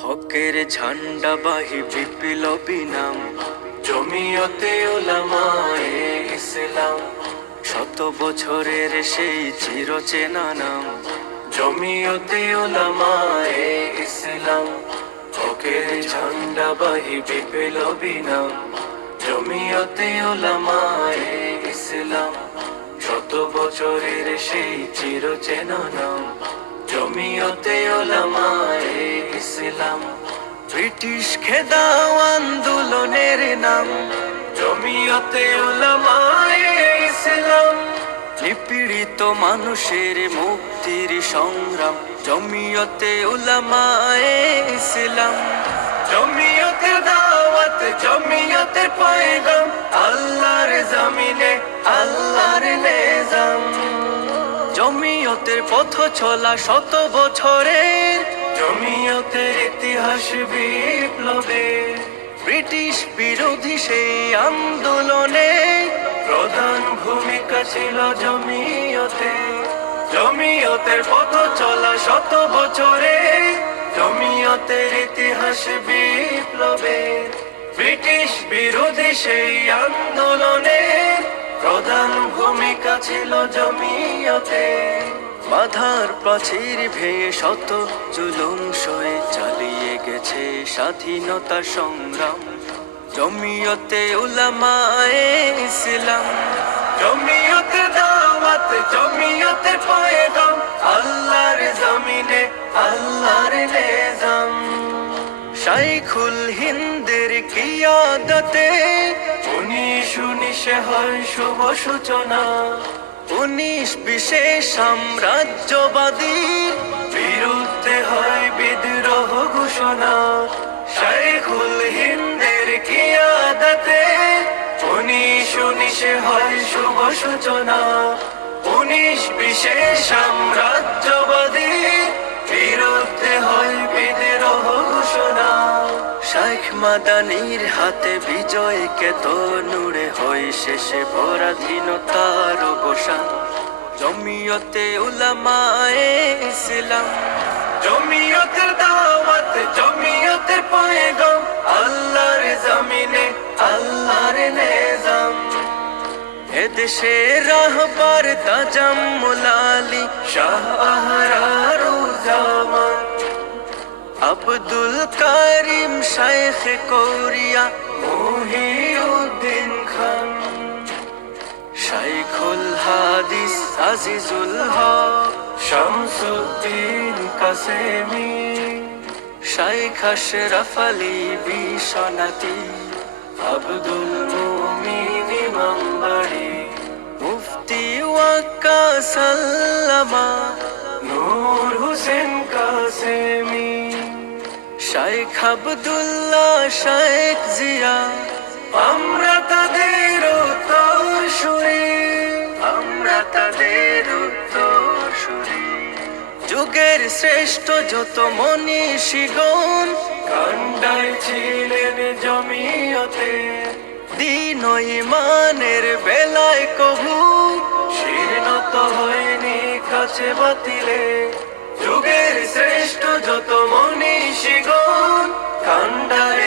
হকের ঝান্ডা বাহি বিপ্লবী নাম জমিয়তে ইসলাম। শত বছরের সেই চিরচেনা নাম, জমিয়তে ইসলাম। হকের ঝান্ডা বাহি বিপ্লবী নাম জমিয়তে ইসলাম। শত বছরের সেই চিরচেনা নাম, জমিয়তে ওলামায়ে ইসলাম ব্রিটিশ খেদাও আন্দোলনের নাম। জমিয়তে ওলামায়ে ইসলাম। নিপীড়িত মানুষের মুক্তির সংগ্রাম। জমিয়তে উলামায়ে জমিয়তে দাওয়াত জমিয়তের পয়গাম। আল্লাহর জমিনে, আল্লাহর নিজাম। জমিয়তের পথ চলা শত বছরের ইতিহাস বিপ্লবের ব্রিটিশ বিরোধী সেই আন্দোলনে প্রধান ভূমিকা ছিল জমিয়তে। জমিয়তের পথ চলা শত বছরে, জমিয়তের ইতিহাস বিপ্লবে। ব্রিটিশ বিরোধী সেই আন্দোলনে প্রধান ভূমিকা ছিল জমিয়তে। বাধার প্রাচীর ভেঙে শত জুলুম সয়ে চালিয়ে গেছে স্বাধীনতা সংগ্রাম। জমিয়তে উলামায়ে ইসলাম। জমিয়তে দাওয়াত, জমিয়তে পয়গাম। আল্লাহর জমিনে, আল্লাহর নিজাম। শাইখুল হিন্দের কিয়াদতে উনিশ উনিশে হয় শুভ সূচনা। উনিশ বিশেষ সাম্রাজ্যবাদীর বিরুদ্ধে হয় বিদ্রোহ ঘোষণা। শাইখুল হিন্দের কিয়াদতে উনিশ উনিশে হয় শুভ সূচনা। উনিশ বিশেষ সাম্রাজ্যবাদীর বিরুদ্ধে হয় বিদ্রোহ ঘোষণা। শাইখ মাদানির হাতে বিজয় কেত নুড়ে হয় শেষে পরাধীনতার অবসান। জমিয়তে উলামায়ে ইসলাম। জমিয়তের দাওয়াত, জমিয়তের পয়গাম। আল্লাহর জমিনে, আল্লাহর নিজাম। এদেশে রাহবার তাজাম্মুল আলী শাহ আহরারুজ্জামান। আব্দুল কারিম শাইখ কৌরিয়া মুহিউদ্দিন আজিজুল হক, শামসুদ্দিন কাসেমি, শাইখ আশরাফ আলী বিশ্বনাথী আব্দুল মুমিন ইমামবাড়ি, মুফতি সাল্লামা, নূর হোসেন কাসেমি, শাইখ আব্দুল্লাহ শাইখ জিয়া, আমরা তাদের উত্তরসূরি, আমরা তাদের যুগের শ্রেষ্ঠ যত মনীষীগণ কান্ডায় ছিলেন জমিয়তে। দিন মানের ইমানের বেলায় কবু। শীর্ণত হয়নি কাছে বাতিলে। যুগের শ্রেষ্ঠ যত মনীষীগণ কান্ডায়